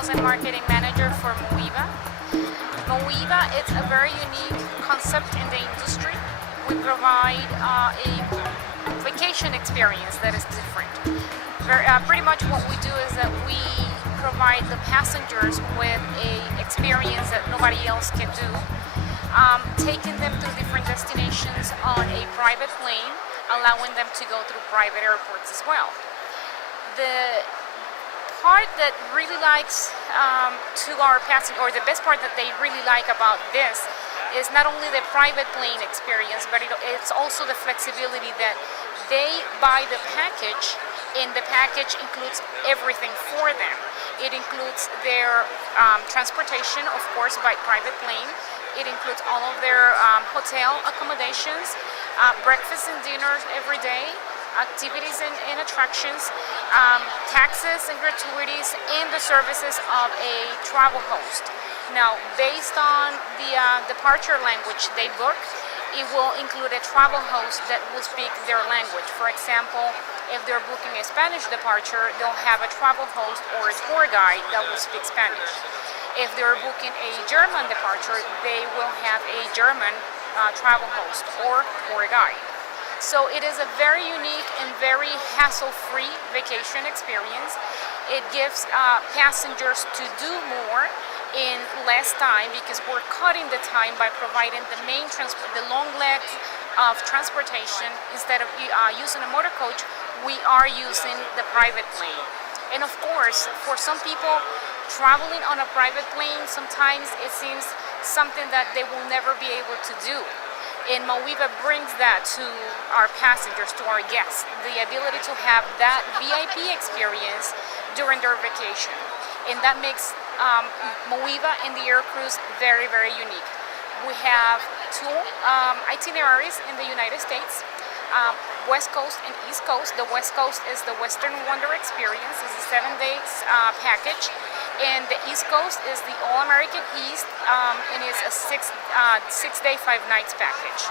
sales and marketing manager for Mauiva. Mauiva is a very unique concept in the industry. We provide a vacation experience that is different. Pretty much what we do is that we provide the passengers with a experience that nobody else can do, taking them to different destinations on a private plane, allowing them to go through private airports as well. The part that really likes to our passengers, or the best part that they really like about this, is not only the private plane experience, but it's also the flexibility that they buy the package, and the package includes everything for them. It includes their transportation, of course, by private plane. It includes all of their hotel accommodations, breakfast and dinners every day, activities and attractions, taxes and gratuities, and the services of a travel host. Now, based on the departure language they book, it will include a travel host that will speak their language. For example, if they're booking a Spanish departure, they'll have a travel host or a tour guide that will speak Spanish. If they're booking a German departure, they will have a German travel host or tour guide. So it is a very unique and very hassle-free vacation experience. It gives passengers to do more in less time, because we're cutting the time by providing the long legs of transportation. Instead of using a motor coach, we are using the private plane. And of course, for some people, traveling on a private plane, sometimes it seems something that they will never be able to do. And Mauiva brings that to our passengers, to our guests, the ability to have that VIP experience during their vacation. And that makes Mauiva and the air cruise very, very unique. We have two itineraries in the United States, West Coast and East Coast. The West Coast is the Western Wonder Experience. It's a 7 days package. And the East Coast is the All-American East, and it's a 6-day, 5 nights package.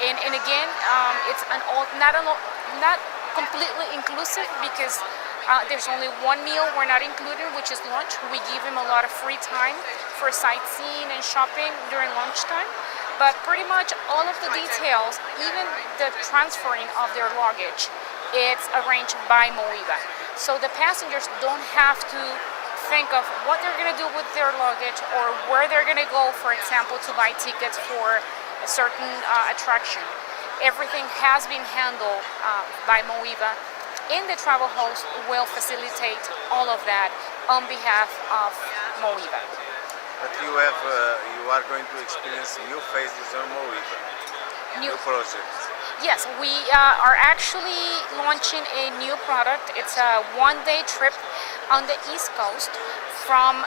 And again, it's not completely inclusive, because there's only one meal we're not including, which is lunch. We give them a lot of free time for sightseeing and shopping during lunchtime. But pretty much all of the details, even the transferring of their luggage, it's arranged by Mauiva. So the passengers don't have to think of what they're going to do with their luggage, or where they're going to go, for example, to buy tickets for a certain attraction. Everything has been handled by Mauiva, and the travel host will facilitate all of that on behalf of Mauiva. But you are going to experience new phases on Mauiva, new projects. Yes, we are actually launching a new product. It's a one-day trip on the East Coast from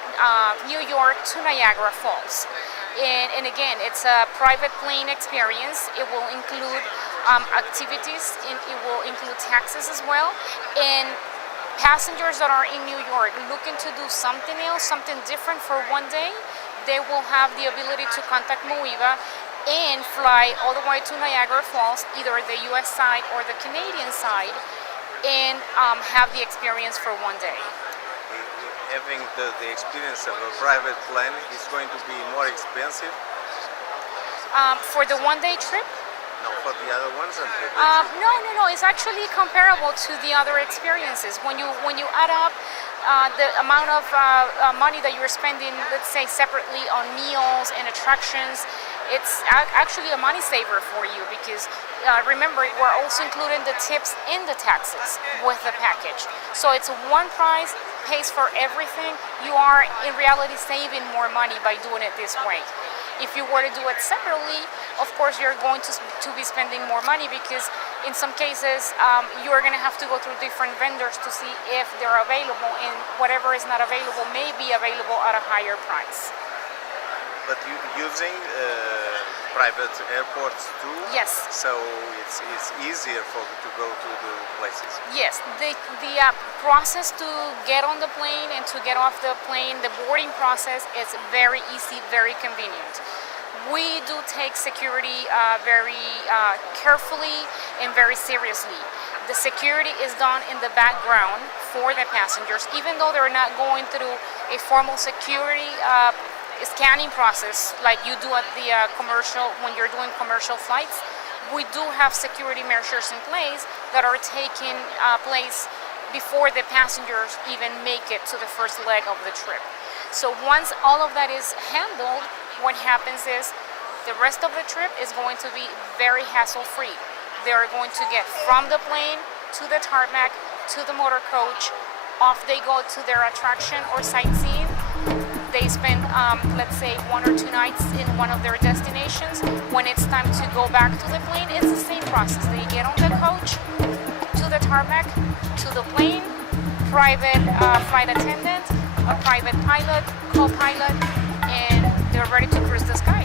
New York to Niagara Falls. And again, it's a private plane experience. It will include activities, and it will include taxes as well. And passengers that are in New York looking to do something else, something different for one day, they will have the ability to contact Mauiva and fly all the way to Niagara Falls, either the US side or the Canadian side, and have the experience for one day. Having the experience of a private plane is going to be more expensive? For the one-day trip? No, for the other ones? No. It's actually comparable to the other experiences. When you add up the amount of money that you're spending, let's say separately on meals and attractions, it's actually a money saver for you, because remember, we're also including the tips and the taxes with the package. So it's one price, pays for everything. You are in reality saving more money by doing it this way. If you were to do it separately, of course you're going to be spending more money, because in some cases you're going to have to go through different vendors to see if they're available, and whatever is not available may be available at a higher price. But using private airports too? Yes. So it's easier to go to the places? Yes. The process to get on the plane and to get off the plane, the boarding process, is very easy, very convenient. We do take security very carefully and very seriously. The security is done in the background for the passengers, even though they're not going through a formal security scanning process like you do at the commercial, when you're doing commercial flights. We do have security measures in place that are taking place before the passengers even make it to the first leg of the trip. So once all of that is handled, what happens is the rest of the trip is going to be very hassle-free. They are going to get from the plane to the tarmac to the motor coach. Off they go to their attraction or sightseeing. They spend, let's say, 1 or 2 nights in one of their destinations. When it's time to go back to the plane, it's the same process. They get on the coach, to the tarmac, to the plane, private flight attendant, a private pilot, co-pilot, and they're ready to cruise the sky.